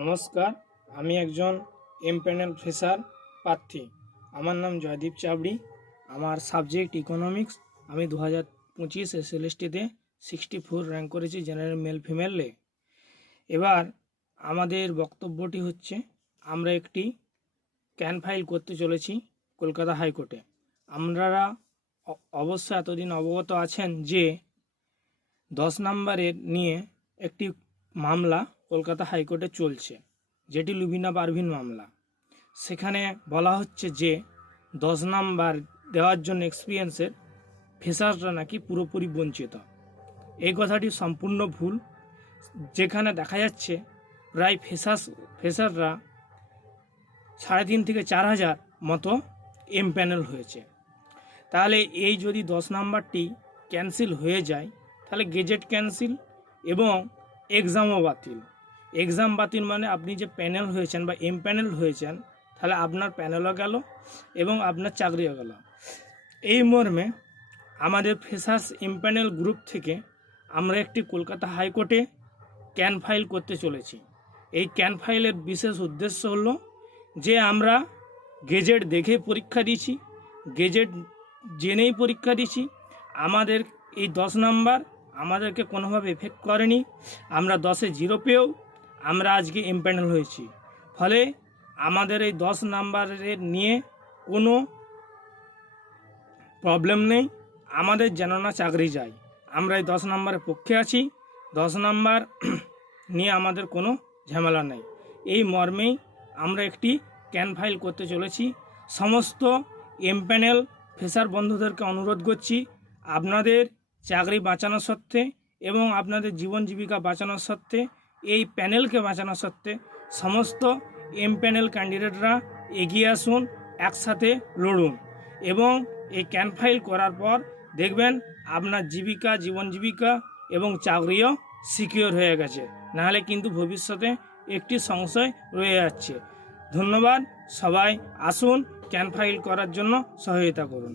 নমস্কার, আমি একজন এমপ্যানেল ফ্রেশার প্রার্থী। আমার নাম জয়দীপ চাবড়ি। আমার সাবজেক্ট ইকোনমিক্স। আমি 2025 এসএলএসটিতে 64 র্যাঙ্ক করেছি জেনারেল মেল ফিমেলে। এবার আমাদের বক্তব্যটি হচ্ছে, আমরা একটি ক্যান ফাইল করতে চলেছি কলকাতা হাইকোর্টে। আপনারা অবশ্য এতদিন অবগত আছেন যে 10 নম্বরের নিয়ে একটি মামলা কলকাতা হাইকোর্টে চলছে, যেটি লুবিনা পারভিন মামলা। সেখানে বলা হচ্ছে যে 10 নাম্বার দেওয়ার জন্য এক্সপিরিয়েন্সের ফ্রেশাররা নাকি পুরোপুরি বঞ্চিত। এই কথাটি সম্পূর্ণ ভুল। যেখানে দেখা যাচ্ছে প্রায় ফ্রেশাররা 3,500 থেকে 4,000 মতো এমপ্যানেল হয়েছে। তাহলে এই যদি 10 নাম্বারটি ক্যান্সেল হয়ে যায়, তাহলে গেজেট ক্যান্সেল এবং এক্সামও বাতিল। এক্সাম বাতিল মানে আপনি যে প্যানেল হয়েছেন বা এমপ্যানেল হয়েছেন, তাহলে আপনার প্যানেলও গেল এবং আপনার চাকরিও গেল। এই মর্মে আমাদের ফ্রেশার্স এমপ্যানেল গ্রুপ থেকে আমরা একটি কলকাতা হাইকোর্টে ক্যান ফাইল করতে চলেছি। এই ক্যান ফাইলের বিশেষ উদ্দেশ্য হলো যে আমরা গেজেট দেখে পরীক্ষা দিয়েছি, গেজেট জেনেই পরীক্ষা দিয়েছি। আমাদের এই 10 নাম্বার আমাদেরকে কোনোভাবে এফেক্ট করেনি। আমরা 10-এ 0 পেয়েও আমরা আজকে এমপ্যানেল হয়েছি। ফলে আমাদের এই 10 নাম্বারের নিয়ে কোনো প্রবলেম নেই। আমাদের যেন না চাকরি যায়, আমরা এই 10 নাম্বারের পক্ষে আছি। 10 নাম্বার নিয়ে আমাদের কোনো ঝামেলা নেই। এই মর্মেই আমরা একটি ক্যান ফাইল করতে চলেছি। সমস্ত এমপ্যানেল ফ্রেশার বন্ধুদেরকে অনুরোধ করছি, আপনাদের চাকরি বাঁচানোর সত্ত্বে এবং আপনাদের জীবন জীবিকা বাঁচানোর সত্ত্বে, এই প্যানেলকে বাঁচানোর সত্ত্বে সমস্ত এমপ্যানেল ক্যান্ডিডেটরা এগিয়ে আসুন, একসাথে লড়ুন এবং এই ক্যান ফাইল করার পর দেখবেন আপনার জীবিকা, জীবন জীবিকা এবং চাকরিও সিকিওর হয়ে গেছে। নাহলে কিন্তু ভবিষ্যতে একটি সংশয় রয়ে যাচ্ছে। ধন্যবাদ। সবাই আসুন, ক্যান ফাইল করার জন্য সহায়তা করুন।